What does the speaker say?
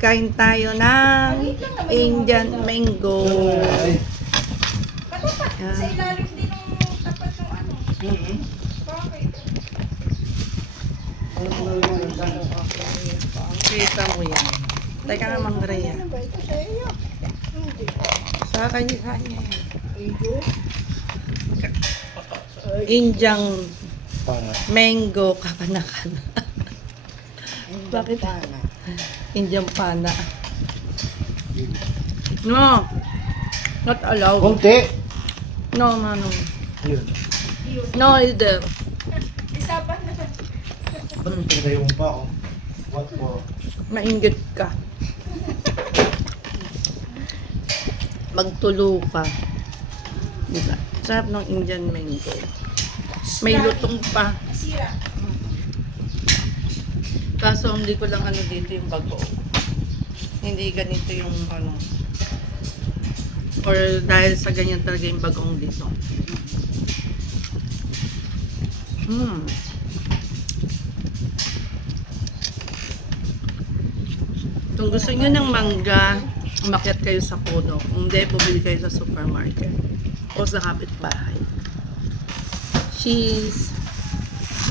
Kain tayo ng Indian mango. Katapat, sa ilalim din ng tapat ng ano. Bakit? Kita mo yan. Teka nga, Mang Rhea. Ano ba ito sa iyo? Hindi. Sa kanya yan. Indian mango kakanakan. Bakit? Indian pana. No. Not allowed. Konti. No, no, no. Yun. No, either. Isapan na. Ba't pinagayong pa ako? What for? Mainggit ka. Magtulo ka. Diba? Sarap ng Indian mango. May lutong pa. Sira. Kaso hindi ko lang ano dito yung bago. Hindi ganito yung ano. Or dahil sa ganyan talaga yung bagong dito. Kung gusto nyo ng mangga, umakyat kayo sa puno. Kung hindi, bumili kayo sa supermarket o sa kapitbahay. Cheese.